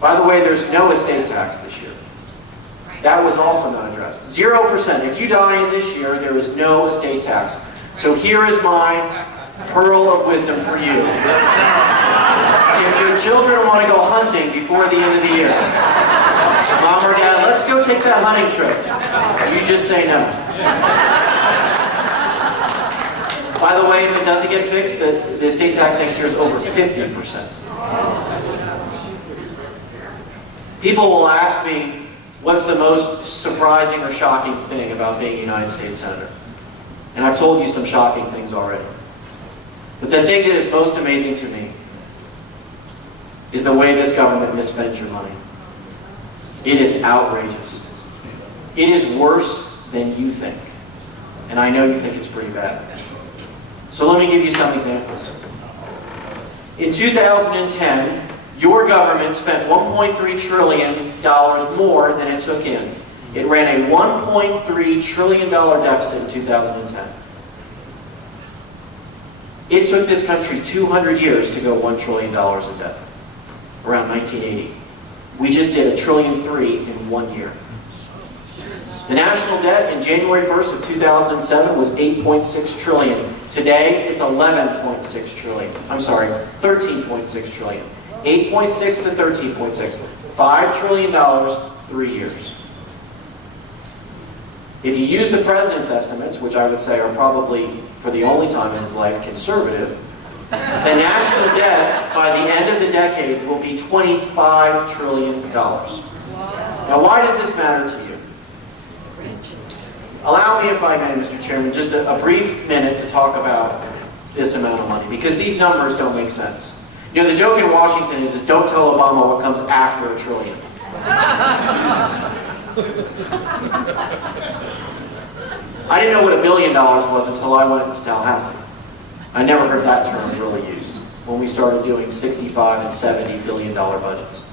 By the way, there's no estate tax this year. That was also not addressed. 0%. If you die in this year, there is no estate tax. So here is my pearl of wisdom for you. If your children want to go hunting before the end of the year, Mom or Dad, let's go take that hunting trip. You just say no. By the way, if it doesn't get fixed, the estate tax next year is over 50%. People will ask me, what's the most surprising or shocking thing about being a United States Senator? And I've told you some shocking things already. But the thing that is most amazing to me is the way this government misspends your money. It is outrageous. It is worse than you think. And I know you think it's pretty bad. So let me give you some examples. In 2010, your government spent $1.3 trillion more than it took in. It ran a $1.3 trillion deficit in 2010. It took this country 200 years to go $1 trillion in debt, around 1980. We just did $1.3 trillion in 1 year. The national debt in January 1st of 2007 was $8.6 trillion. Today, it's $11.6 trillion. I'm sorry, $13.6 trillion. 8.6 to 13.6. $5 trillion, 3 years. If you use the president's estimates, which I would say are probably, for the only time in his life, conservative, the national debt by the end of the decade will be $25 trillion. Now, why does this matter to you? Allow me, if I may, Mr. Chairman, just a brief minute to talk about this amount of money, because these numbers don't make sense. You know, the joke in Washington is don't tell Obama what comes after $1 trillion. I didn't know what $1 billion was until I went to Tallahassee. I never heard that term really used when we started doing $65 and $70 billion budgets.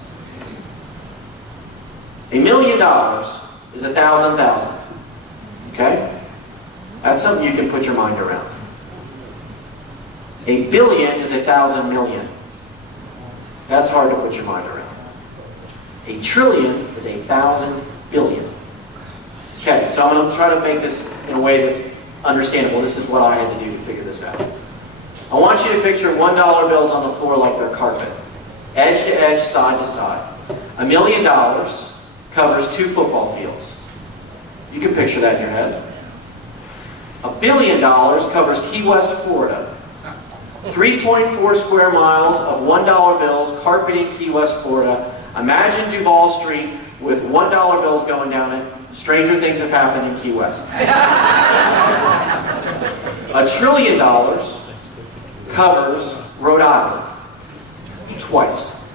$1 million is 1,000,000. Okay? That's something you can put your mind around. $1 billion is 1,000 million. That's hard to put your mind around. $1 trillion is 1,000 billion. Okay, so I'm going to try to make this in a way that's understandable. This is what I had to do to figure this out. I want you to picture $1 bills on the floor like they're carpet. Edge to edge, side to side. $1 million covers 2 football fields. You can picture that in your head. $1 billion covers Key West, Florida. 3.4 square miles of $1 bills carpeting Key West, Florida. Imagine Duval Street with $1 bills going down it. Stranger things have happened in Key West. $1 trillion covers Rhode Island twice.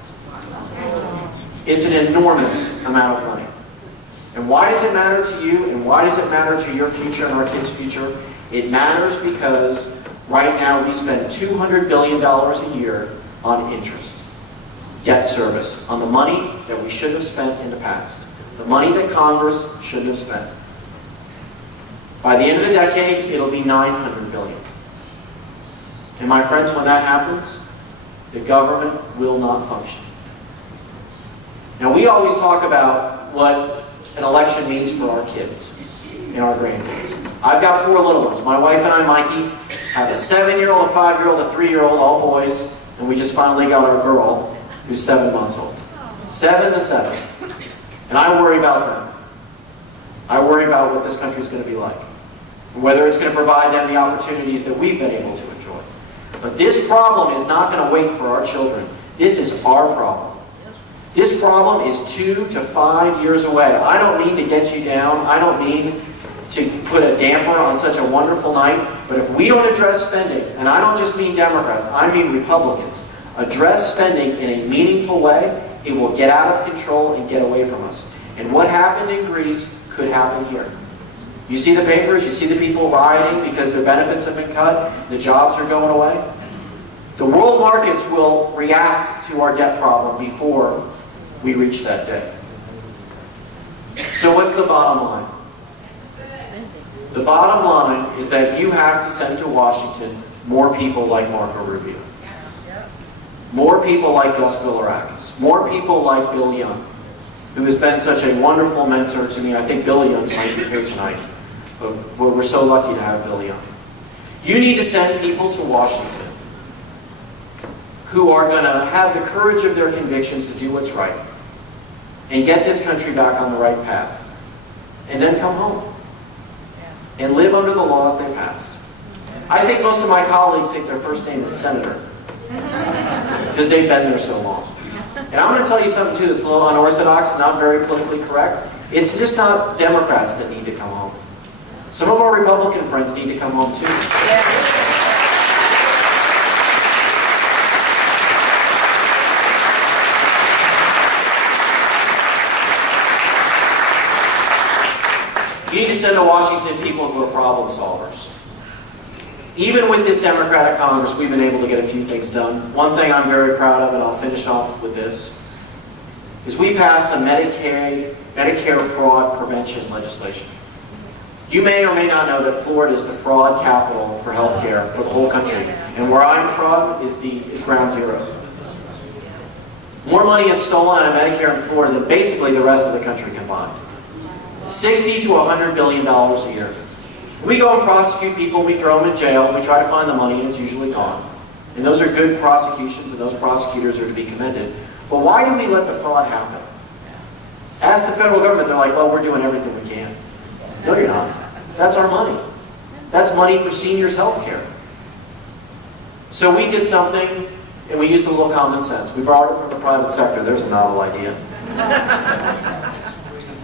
It's an enormous amount of money. And why does it matter to you, and why does it matter to your future and our kids' future? It matters because right now we spend $200 billion a year on interest, debt service, on the money that we should have spent in the past. The money that Congress shouldn't have spent. By the end of the decade, it'll be $900 billion. And my friends, when that happens, the government will not function. Now, we always talk about what an election means for our kids and our grandkids. I've got 4 little ones. My wife and I, Mikey, have a 7-year-old, a 5-year-old, a 3-year-old, all boys, and we just finally got our girl, who's 7 months old. 7 to 7. And I worry about them. I worry about what this country's going to be like. And whether it's going to provide them the opportunities that we've been able to enjoy. But this problem is not going to wait for our children. This is our problem. This problem is 2 to 5 years away. I don't mean to get you down. I don't mean to put a damper on such a wonderful night. But if we don't address spending, and I don't just mean Democrats, I mean Republicans, address spending in a meaningful way, it will get out of control and get away from us. And what happened in Greece could happen here. You see the papers, you see the people rioting because their benefits have been cut, the jobs are going away. The world markets will react to our debt problem before we reach that day. So what's the bottom line? The bottom line is that you have to send to Washington more people like Marco Rubio. More people like Gus Bilirakis. More people like Bill Young, who has been such a wonderful mentor to me. I think Bill Young might be here tonight, but we're so lucky to have Bill Young. You need to send people to Washington who are going to have the courage of their convictions to do what's right and get this country back on the right path, and then come home and live under the laws they passed. I think most of my colleagues think their first name is Senator because they've been there so long. And I'm going to tell you something too that's a little unorthodox, not very politically correct. It's just not Democrats that need to come home. Some of our Republican friends need to come home too. You need to send to Washington people who are problem solvers. Even with this Democratic Congress, we've been able to get a few things done. One thing I'm very proud of, and I'll finish off with this, is we passed some Medicare fraud prevention legislation. You may or may not know that Florida is the fraud capital for healthcare for the whole country. And where I'm from is ground zero. More money is stolen out of Medicare in Florida than basically the rest of the country combined. $60 to $100 billion a year. We go and prosecute people, we throw them in jail, and we try to find the money, and it's usually gone. And those are good prosecutions, and those prosecutors are to be commended. But why do we let the fraud happen? Ask the federal government, they're like, well, we're doing everything we can. No, you're not. That's our money. That's money for seniors' health care. So we did something, and we used a little common sense. We borrowed it from the private sector. There's a novel idea.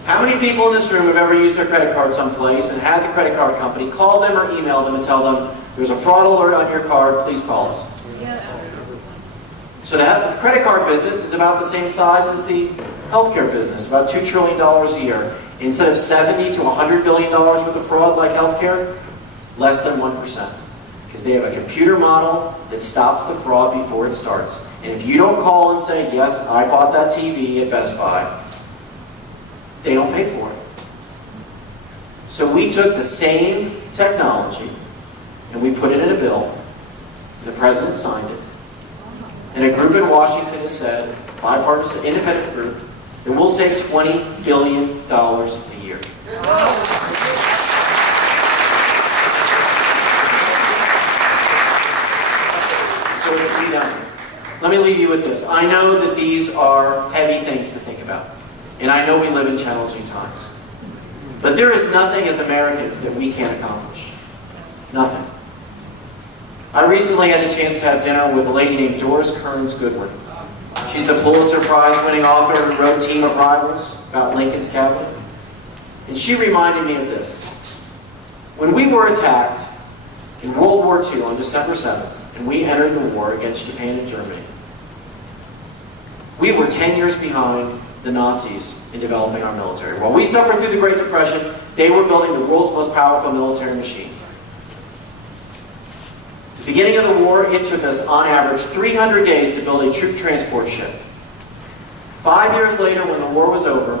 How many people in this room have ever used their credit card someplace and had the credit card company call them or email them and tell them, there's a fraud alert on your card, please call us? So the credit card business is about the same size as the healthcare business, about $2 trillion a year. Instead of $70 to $100 billion worth of fraud like healthcare, less than 1%. Because they have a computer model that stops the fraud before it starts. And if you don't call and say, yes, I bought that TV at Best Buy, they don't pay for it. So we took the same technology and we put it in a bill, and the president signed it. And a group in Washington has said, bipartisan independent group, that we'll save $20 billion a year. So what have we done? Let me leave you with this. I know that these are heavy things to think about. And I know we live in challenging times. But there is nothing as Americans that we can't accomplish. Nothing. I recently had a chance to have dinner with a lady named Doris Kearns Goodwin. She's the Pulitzer Prize-winning author who wrote Team of Rivals about Lincoln's cabinet. And she reminded me of this. When we were attacked in World War II on December 7th, and we entered the war against Japan and Germany, we were 10 years behind the Nazis in developing our military. While we suffered through the Great Depression, they were building the world's most powerful military machine. At the beginning of the war, it took us, on average, 300 days to build a troop transport ship. 5 years later, when the war was over,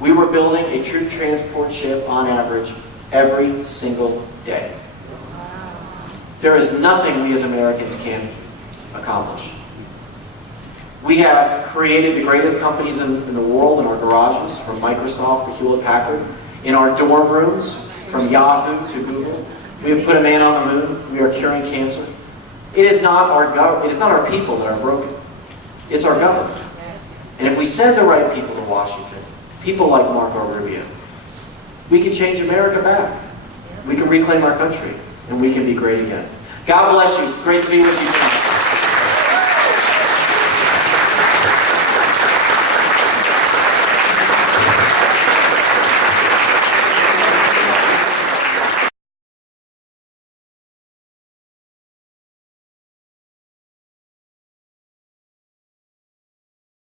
we were building a troop transport ship, on average, every single day. There is nothing we as Americans can't accomplish. We have created the greatest companies in the world in our garages, from Microsoft to Hewlett-Packard, in our dorm rooms, from Yahoo to Google. We have put a man on the moon. We are curing cancer. It is not our people that are broken. It's our government. And if we send the right people to Washington, people like Marco Rubio, we can change America back. We can reclaim our country, and we can be great again. God bless you. Great to be with you tonight.